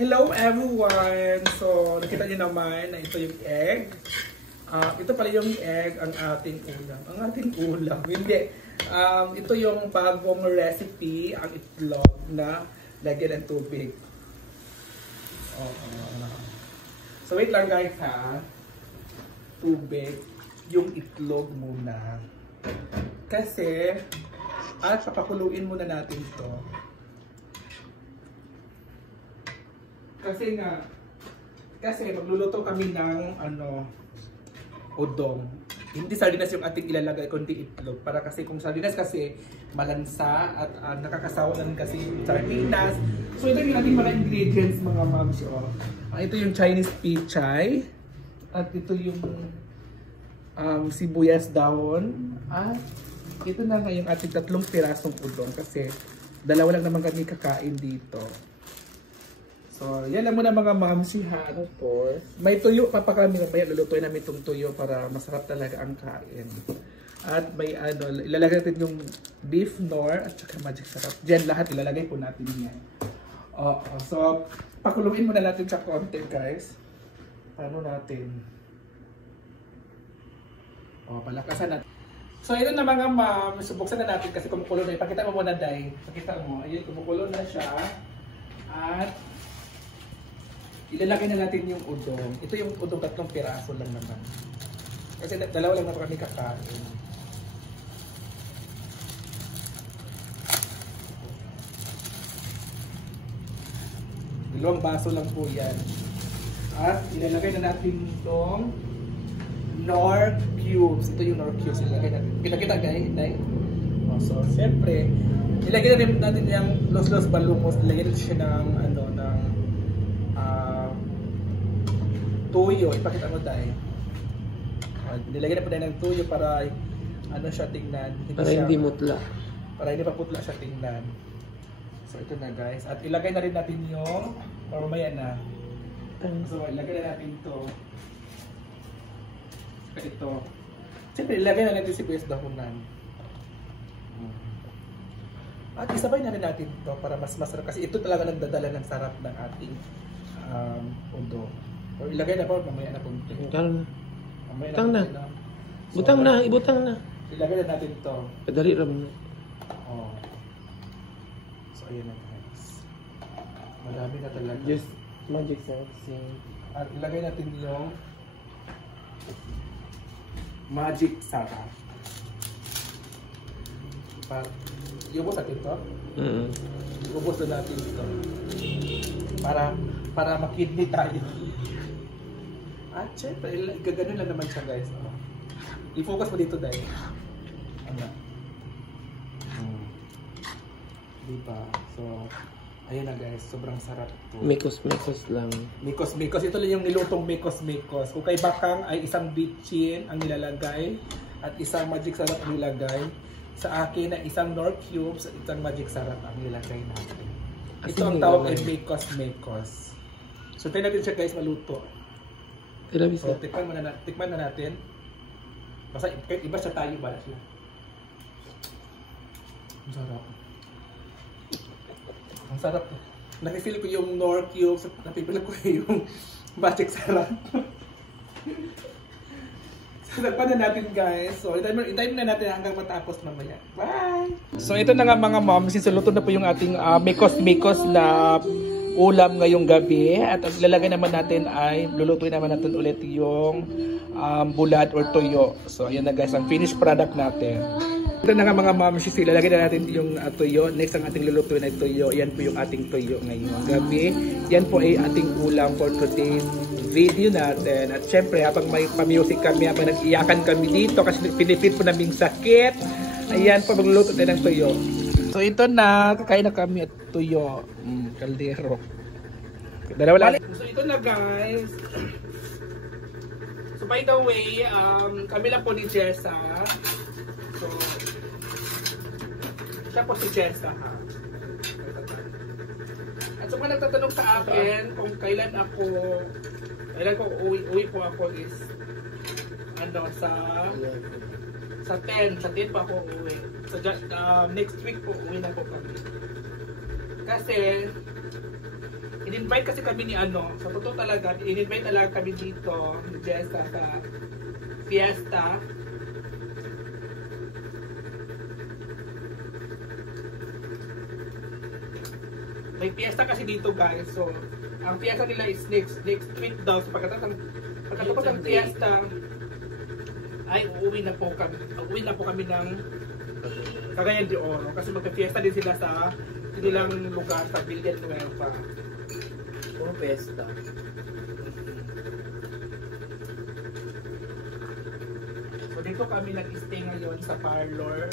Hello everyone! So, nakita niyo naman na ito yung egg. Ito pala yung egg, ang ating ulam. Ang ating ulam, hindi. Ito yung bagong recipe, ang itlog na lagyan ng tubig. So, wait lang guys ha. Tubig, yung itlog muna. Kasi, papakuluin muna natin ito. Kasi magluluto kami ng udong. Hindi sardinas yung ating ilalagay kundi itlog. Para kasi kung sardinas kasi malansa at nakakasawalan kasi sardinas. So ito yung ating mga ingredients mga moms. Ito yung Chinese pichay. At ito yung sibuyas dahon. At ito na nga yung ating 3 pirasong udong kasi dalawa lang naman kami kakain dito. So, yan lang muna mga mamsi ha. May tuyo pa kami. May lulutuin namin itong tuyo para masarap talaga ang kain. At may ilalagay natin yung beef nor at saka magic sarap. Diyan lahat ilalagay po natin yan. So, pakuluin muna natin sa konti guys. Paano natin? Palakasan natin. So, ito na mga ma'am. Subuksan na natin kasi kumukulo na. Ipakita mo muna, Day. Pakita mo. Ayun, kumukulo na siya. At ilalagay na natin yung udong. Ito yung udong 3 piraso lang naman. Kasi dalawa lang na kami kakain. Dalawang baso lang po yan. At ilalagay na natin itong Knorr cubes. Ito yung Knorr cubes. Ilalagay natin. Kita-kita guys. So, siyempre, ilagay natin yung los-los balungos. Ilagay natin siya ng tuyo. Ipakita mo dahil. Nilagay na po tayo ng tuyo para siya tingnan. Hindi mutla. Para hindi pa putla siya tingnan. So ito na guys. At ilagay na rin natin yung mamaya na. So ilagay na natin ito. Ito. Siyempre ilagay na natin si Pwes dahunan. At isabay na rin natin ito para mas masarap. Kasi ito talaga nagdadala ng sarap ng ating udo. O ilagay na po, mamaya na po. Butang na. Butang na, ibutang na. Ilagay na natin ito. Kadali ram. So ayan na guys. Madami na talaga. Just magic sarap. At ilagay natin yung magic sarap. Iubos natin ito. Iubos na natin ito. Para makidney tayo. At syempre, gaganon lang naman siya guys. I-focus mo dito dahil. Diba? So, ayan na guys. Sobrang sarap to. Mikos lang. Mikos. Ito lang yung nilutong mikos. Kung kay bakang ay isang bitchin ang nilalagay at isang magic sarap ang nilagay. Sa akin ay isang Knorr cubes at isang magic sarap ang nilagay natin. Ito ang tawag ay mikos. So, tayo natin siya guys maluto. So, tikman na natin. Basta iba siya tayo ba siya. Ang sarap. Ang sarap. Nakifeel ko yung Knorr cubes. Napipil ko yung magic sarap. So, nagpan na natin guys. So, itime na natin hanggang matapos mamaya. Bye! So, ito na nga mga moms. Sisuluto na po yung ating mikos na ulam ngayong gabi. At ang ilalagay naman natin ay lulutuin naman natin ulit yung bulad or tuyo. So, ayan na guys, ang finished product natin. Ito na nga mga moms, ilalagay na natin yung tuyo. Next ang ating lulutuin ay tuyo. Yan po yung ating tuyo ngayong gabi. Yan po ay ating ulam for today's video natin. At syempre, habang may pa-music kami, habang nag-iyakan kami dito kasi pinipit po naming sakit. Ayan po, magluluto tayo ng tuyo. So ito na, kakain na kami at tuyo. Kaldero. Dalawa lang. So ito na guys. So by the way, kami lang po ni Jessa. So, siya po si Jessa ha. At so kung nagtatanong sa akin kung kailan ko uwi po ako is sa 10 po ako uwi. So next week po uwi na po kami. Kasi in-invite kasi kami ni ano, sa totoo talaga, in-invite talaga kami dito ni Jessa sa fiesta. May fiesta kasi dito guys, so ang fiesta nila is next week daw. So pagkatapos ng fiesta ay uuwi na po kami ng Cagayan de Oro kasi magka-fiesta din sila sa kanilang lugar sa Villanueva. Puro fiesta. So dito kami nag-stay ngayon sa parlor.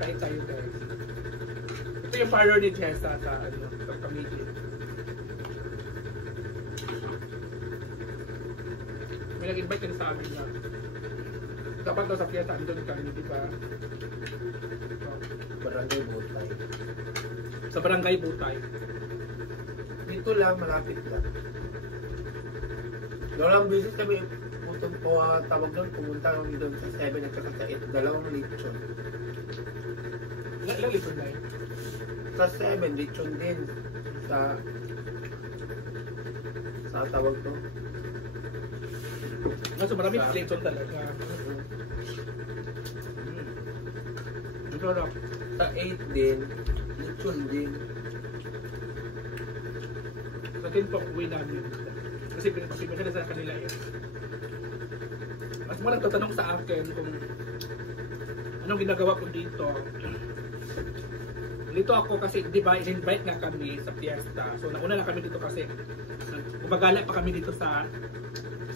Kain tayo guys. Ito yung parlor ni Jessa sa Camille. May nag-invite din sa amin na dapat daw sa fiesta andun kami, di ba? Barangay Butay. Sa Barangay Butay. Dito lang, malapit lang. Walang visit kami, tawag doon, pumunta kami doon sa 7 at saka sa 8, dalawang lechon. Ilang lechon na yun? Sa 7, lechon din. Sa tawag to. So maraming lechon talaga. Sa 8 din, lechon din. Sa 10 po, uwi namin. Kasi pinag sa kanila yun. Mas mo nagtatanong sa akin kung anong ginagawa ko dito. Dito ako kasi, di ba, in-invite nga kami sa fiesta. So, nauna na kami dito kasi gumagala pa kami dito sa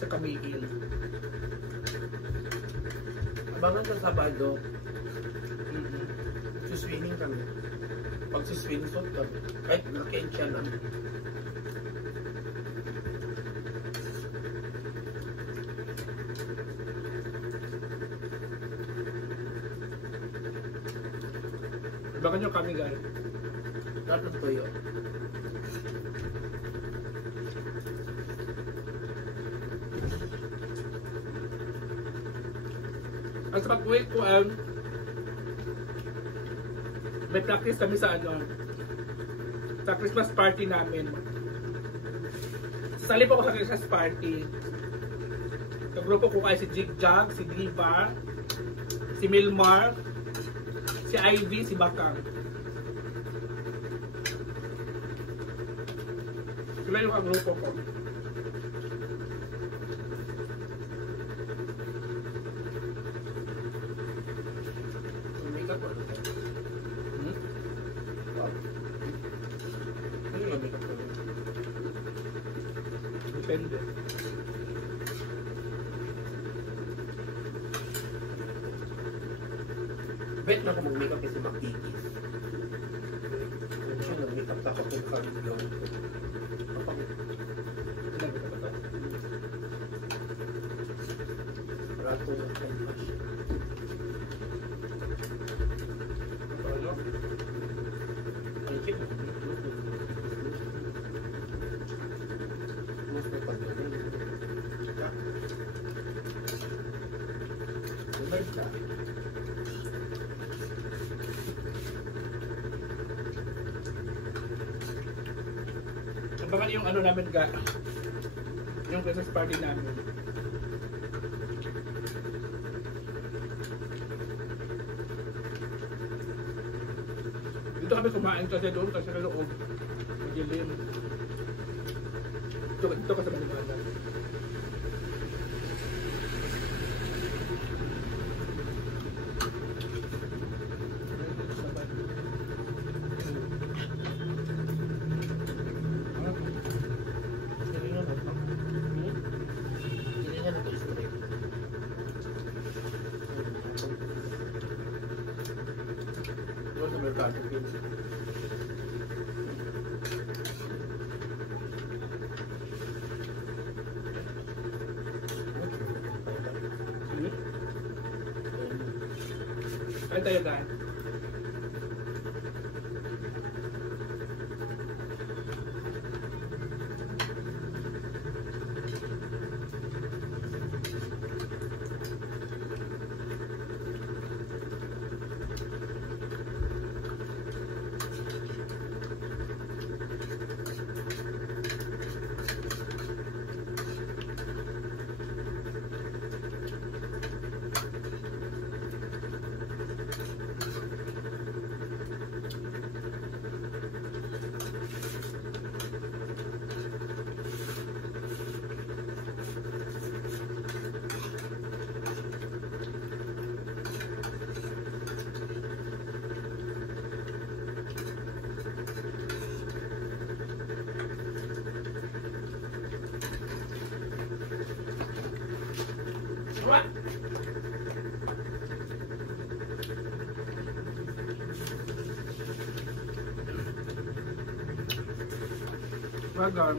Camille. Abangan sa Sabado, suswimming kami. Pag suswimming suit kami, kahit naka-encha na. Abangan nyo kami guys. Lahat ng tuyo. At sa pag-uwi ko, may practice kami sa sa Christmas party namin. Sasali po ako sa Christmas party. Sa grupo ko ay si Jigjag, si Diva, si Milmar, si Ivy, si Bakang. Sila yung grupo ko. Makeup or ano? Ano yung makeup ko? Depende. Bet na ako mag-makeup kasi mag-tikis. Siya nag-makeup na ako pinaka-vlog ko. Rato ng time wash. Ang cute na. Mas may pagdating. Bumay ka. Abangan yung namin ga. Yung Christmas party namin. Dito kami kumain kasi doon kasi sa loob. Magilim. Dito ka sa Manibala. Kain tayo guys. Tama! Bagan.